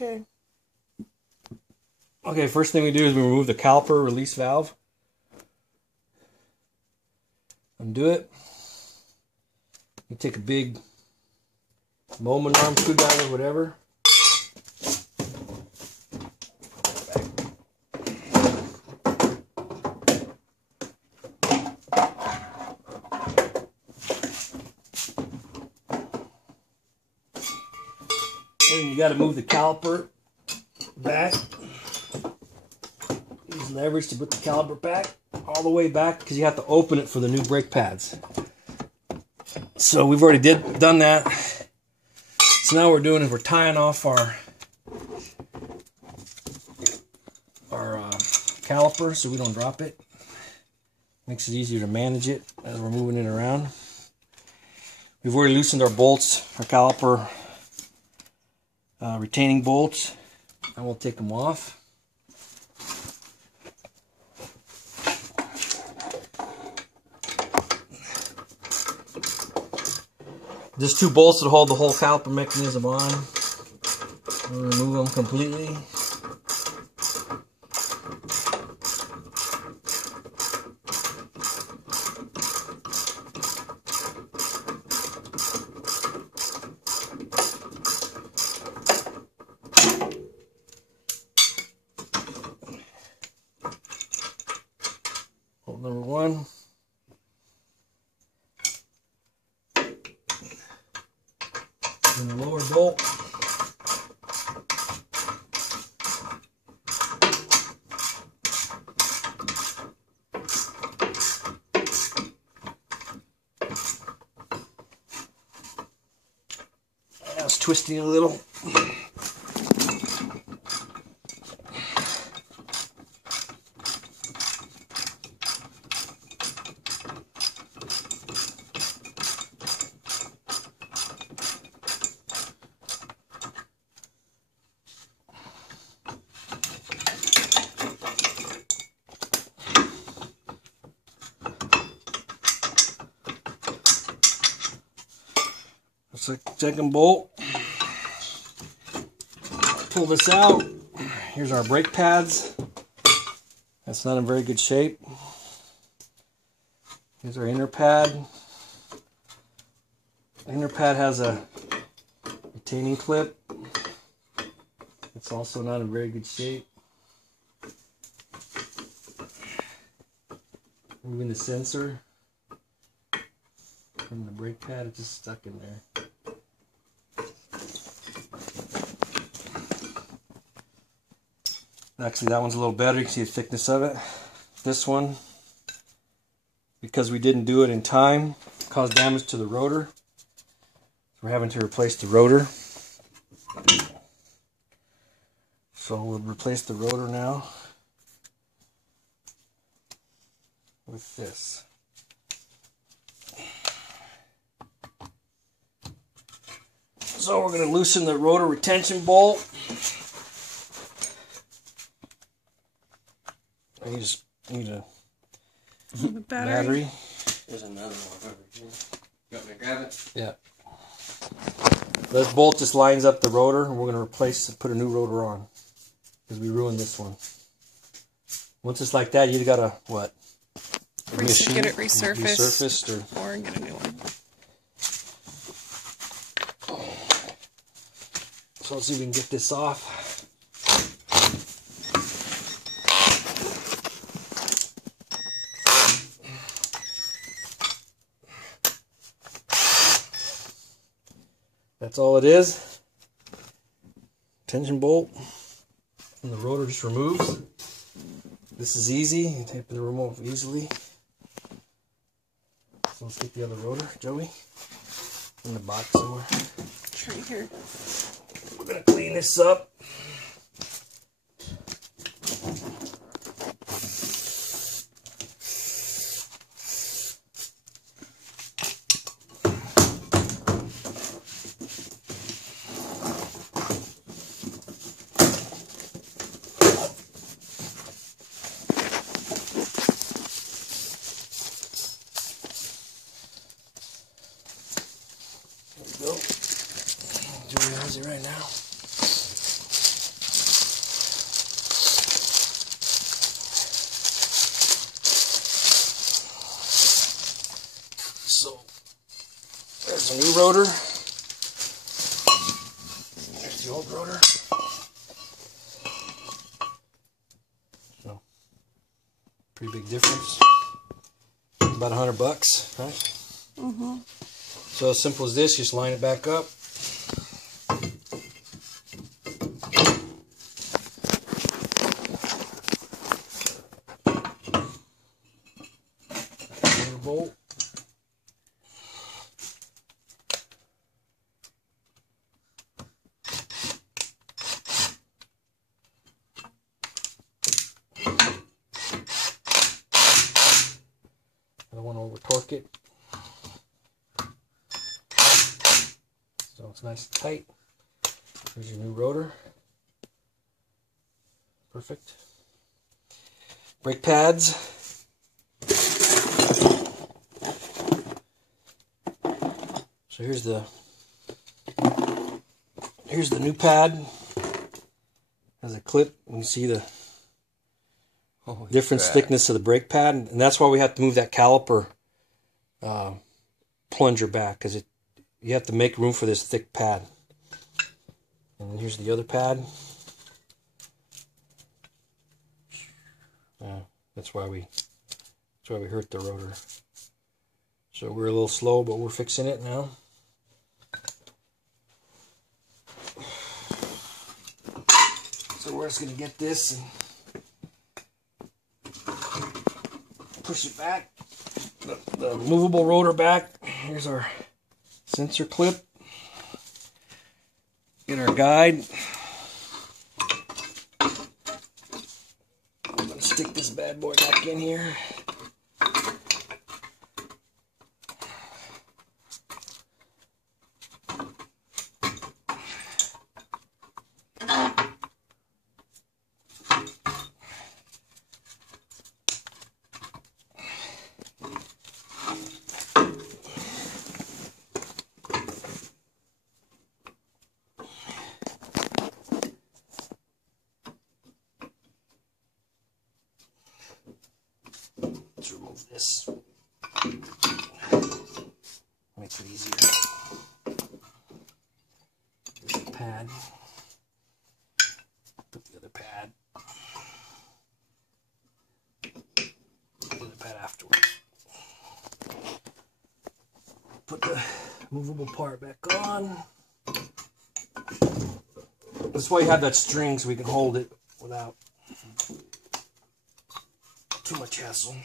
Okay. Okay, first thing we do is we remove the caliper release valve. Undo it. You take a big Bowman arm screwdriver, whatever. And you got to move the caliper back. Use leverage to put the caliper back, all the way back, because you have to open it for the new brake pads. So we've already done that. So now what we're doing is we're tying off our caliper so we don't drop it. Makes it easier to manage it as we're moving it around. We've already loosened our bolts, our caliper retaining bolts, and we'll take them off. Just 2 bolts that hold the whole caliper mechanism on. We'll remove them completely. Bolt number 1. And the lower bolt. I was twisting a little. Second bolt. Pull this out. Here's our brake pads. That's not in very good shape. Here's our inner pad. The inner pad has a retaining clip. It's also not in very good shape. Moving the sensor from the brake pad, it's just stuck in there. Actually, that one's a little better. You can see the thickness of it. This one, because we didn't do it in time, caused damage to the rotor. So we're having to replace the rotor. So we'll replace the rotor now with this. So we're going to loosen the rotor retention bolt. You just need a battery. There's another one over here. You want me to grab it? Yeah. This bolt just lines up the rotor, and we're going to put a new rotor on, because we ruined this one. Once it's like that, you got to what? Get it resurfaced, or get a new one. So let's see if we can get this off. That's all it is. Tension bolt. And the rotor just removes. This is easy. You tape the remote easily. So let's get the other rotor, Joey. In the box somewhere. It's right here. We're going to clean this up. There we go. Joey has it right now. There's a new rotor. There's the old rotor. So, pretty big difference. About $100, right? Mm-hmm. So as simple as this, just line it back up. Bolt. I don't want to over torque it. So it's nice and tight. Here's your new rotor. Perfect. Brake pads. So here's the new pad. Has a clip. You can see the different thickness of the brake pad, and that's why we have to move that caliper plunger back, because you have to make room for this thick pad. And then here's the other pad. That's why we hurt the rotor. So we're a little slow, but we're fixing it now. So we're just going to get this and push it back, the movable rotor back. Here's our sensor clip. Get our guide. I'm going to stick this bad boy back in here. Let's remove this. Makes it easier. There's the pad. Put the other pad. Put the other pad afterwards. Put the movable part back on. That's why you have that string, so we can hold it without too much hassle.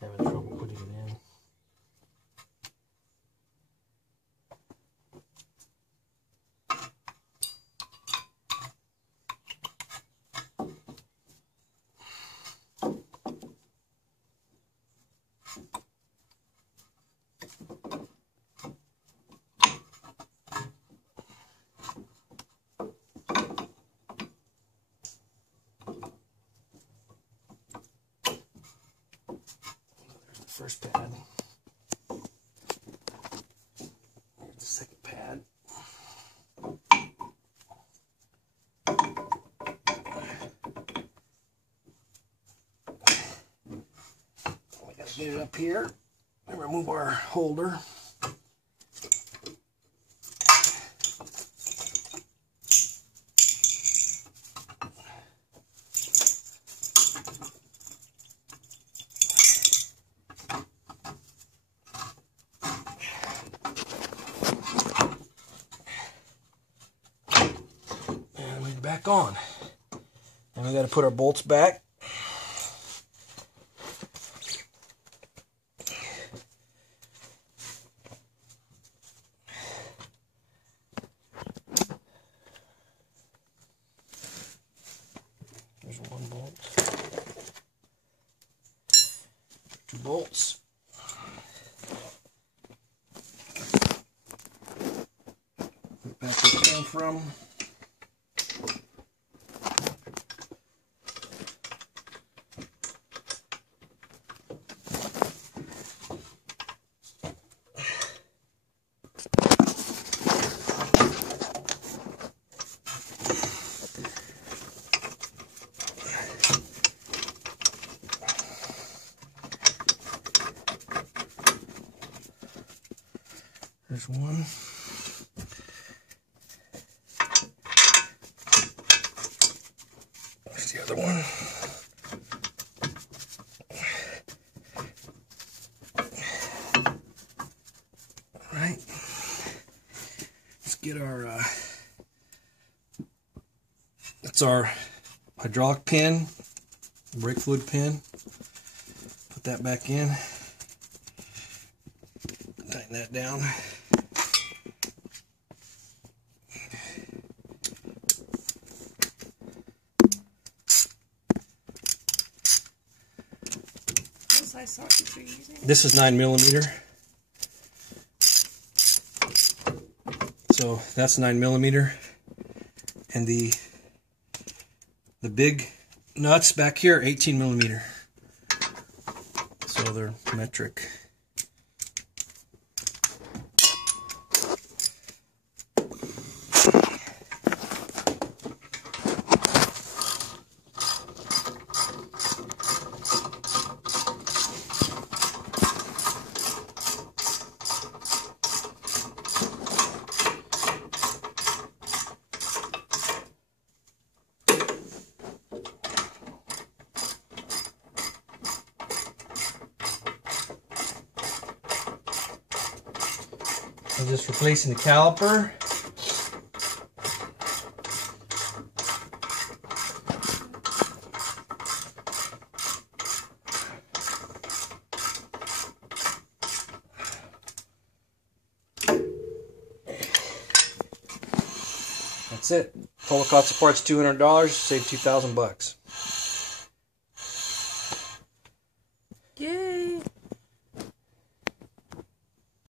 Having trouble putting it in. First pad. Here's the second pad. We gotta get it up here and remove our holder. Back on. And we got to put our bolts back. bolts. Back where it came from. There's one. There's the other one. All right. Let's get our, that's our hydraulic pin, brake fluid pin. Put that back in. Tighten that down. What size socket are you using? This is 9mm. So that's 9mm. And the big nuts back here are 18mm. So they're metric. I'm just replacing the caliper. That's it. Total cost of parts $200. Save $2,000.